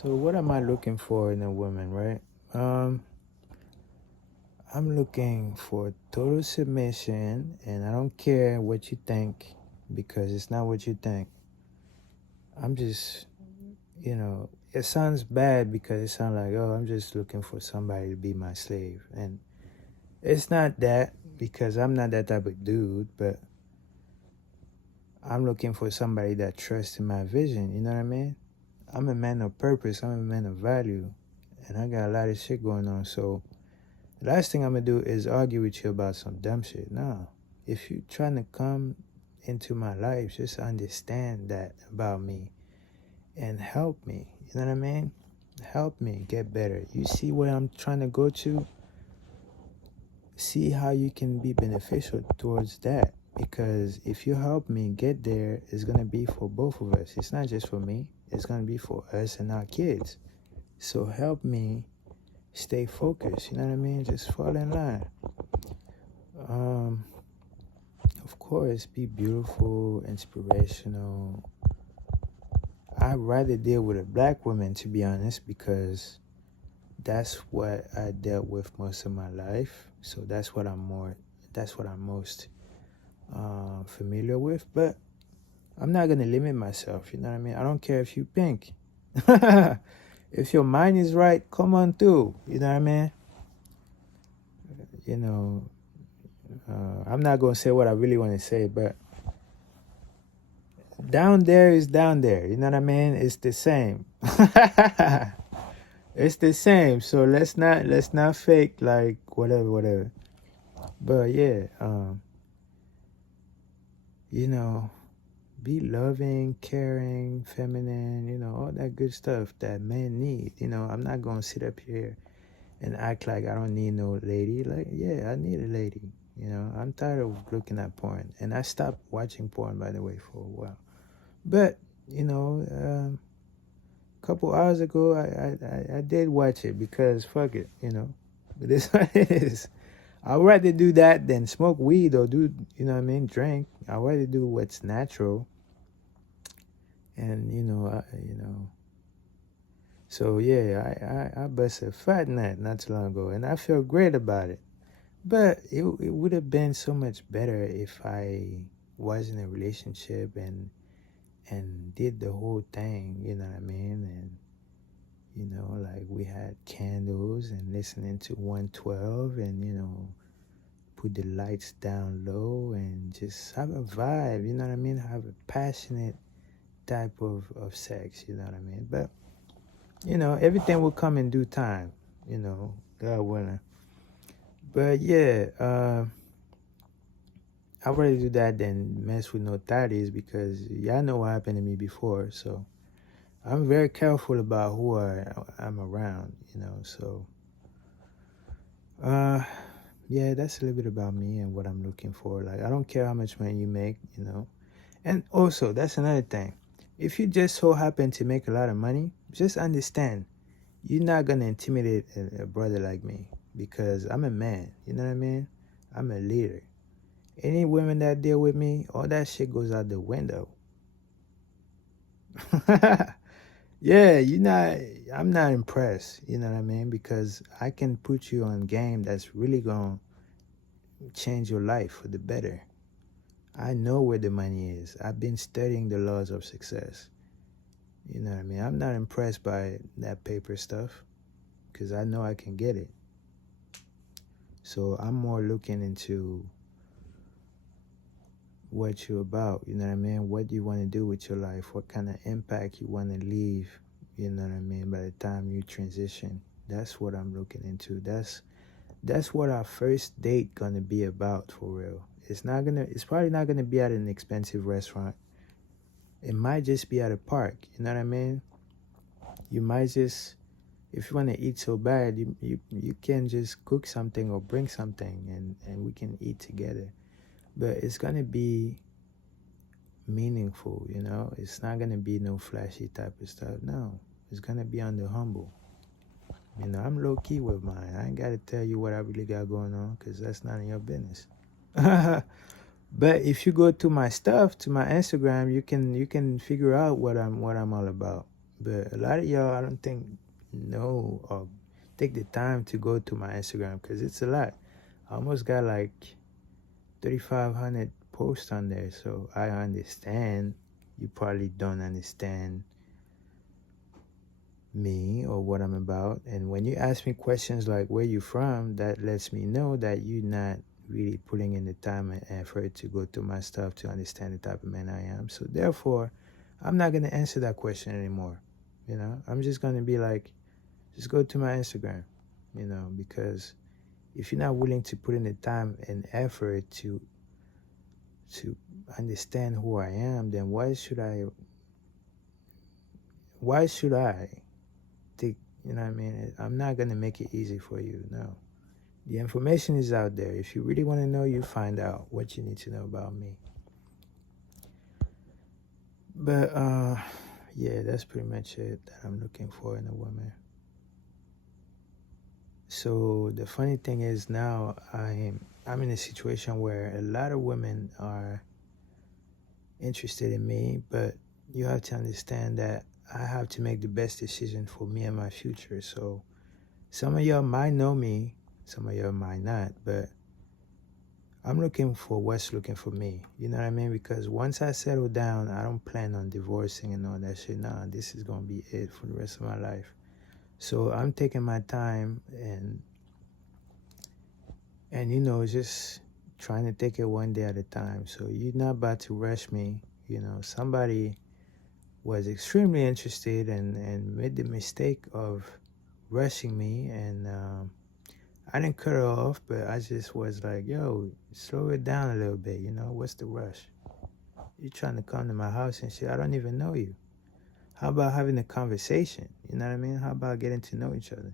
So what am I looking for in a woman, right? Um, I'm looking for total submission, and I don't care what you think because it's not what you think. I'm just, it sounds bad because it sounds like, oh, I'm just looking for somebody to be my slave. And it's not that because I'm not that type of dude, but I'm looking for somebody that trusts in my vision. You know what I mean? I'm a man of purpose, I'm a man of value, and I got a lot of shit going on. So, the last thing I'm gonna do is argue with you about some dumb shit. No. If you trying to come into my life, just understand that about me and help me. You know what I mean? Help me get better. You see where I'm trying to go to? See how you can be beneficial towards that. Because if you help me get there, it's gonna be for both of us. It's not just for me, it's gonna be for us and our kids. So help me stay focused. You know what I mean? Just fall in line. Um, Of course, be beautiful, inspirational. I'd rather deal with a black woman, to be honest, because that's what I dealt with most of my life. So that's what I'm most familiar with. But I'm not gonna limit myself. You know what I mean? I don't care if you pink. If your mind is right, come on through. You know what I mean? You know, I'm not gonna say what I really want to say, but down there is down there. You know what I mean? It's the same. It's the same. So let's not fake like whatever. But yeah, you know, be loving, caring, feminine, all that good stuff that men need. I'm not gonna sit up here and act like I don't need no lady. Like, yeah, I need a lady. I'm tired of looking at porn. And I stopped watching porn, by the way, for a while. But, you know, couple hours ago, I did watch it because fuck it. But this what it is. I'd rather do that than smoke weed or do, drink. I'd rather do what's natural. And, so yeah, I bust a fat nut not too long ago and I feel great about it. But it would have been so much better if I was in a relationship and did the whole thing, you know what I mean? And like we had candles and listening to 112 and, put the lights down low and just have a vibe, you know what I mean? Have a passionate type of sex, you know what I mean? But, everything will come in due time, God willing. But yeah, I'd rather do that than mess with no thotties because y'all know what happened to me before, so I'm very careful about who I'm around, so Uh, yeah, that's a little bit about me and what I'm looking for. Like, I don't care how much money you make. And also, that's another thing. If you just so happen to make a lot of money, just understand you're not gonna intimidate a brother like me because I'm a man. You know what I mean? I'm a leader. Any women that deal with me, all that shit goes out the window. Yeah, I'm not impressed, you know what I mean? Because I can put you on game that's really gonna change your life for the better. I know where the money is. I've been studying the laws of success. You know what I mean? I'm not impressed by that paper stuff because I know I can get it. So I'm more looking into what you're about. You know what I mean? What you want to do with your life? What kind of impact you want to leave? You know what I mean? By the time you transition, that's what I'm looking into. That's what our first date gonna be about for real. It's probably not gonna be at an expensive restaurant. It might just be at a park, you know what I mean? You might just if you wanna eat so bad, you can just cook something or bring something and we can eat together. But it's gonna be meaningful. It's not gonna be no flashy type of stuff. No. It's gonna be on the humble. I'm low key with mine. I ain't gotta tell you what I really got going on because that's none of your business. But if you go to my stuff, to my Instagram, you can figure out what I'm all about. But a lot of y'all, I don't think know or take the time to go to my Instagram because it's a lot. I almost got like 3,500 posts on there, so I understand you probably don't understand me or what I'm about. And when you ask me questions like where you from, that lets me know that you're not really putting in the time and effort to go through my stuff to understand the type of man I am. So therefore, I'm not gonna answer that question anymore. I'm just gonna be like, just go to my Instagram, because if you're not willing to put in the time and effort to understand who I am, then why should I take, what I mean? I'm not going to make it easy for you. No. The information is out there. If you really want to know, you find out what you need to know about me. But yeah, that's pretty much it that I'm looking for in a woman. So the funny thing is now I'm in a situation where a lot of women are interested in me, but you have to understand that I have to make the best decision for me and my future. So some of y'all might know me, some of y'all might not, but I'm looking for what's looking for me. You know what I mean? Because once I settle down, I don't plan on divorcing and all that shit. Nah, this is gonna be it for the rest of my life. So I'm taking my time and just trying to take it one day at a time. So you're not about to rush me. Somebody was extremely interested and made the mistake of rushing me, and I didn't cut her off, but I just was like, yo, slow it down a little bit. What's the rush? You're trying to come to my house and shit, I don't even know you. How about having a conversation? You know what I mean? How about getting to know each other?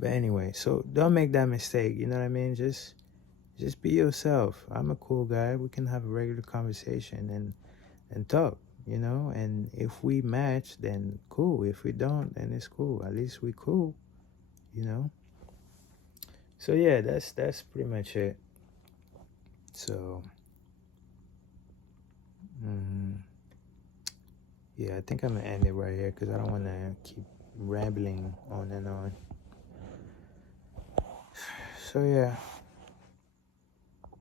But anyway, so don't make that mistake. You know what I mean? Just be yourself. I'm a cool guy. We can have a regular conversation and talk, and if we match, then cool. If we don't, then it's cool. At least we cool, you know. So yeah, that's pretty much it. So yeah, I think I'm gonna end it right here because I don't want to keep rambling on and on. So yeah.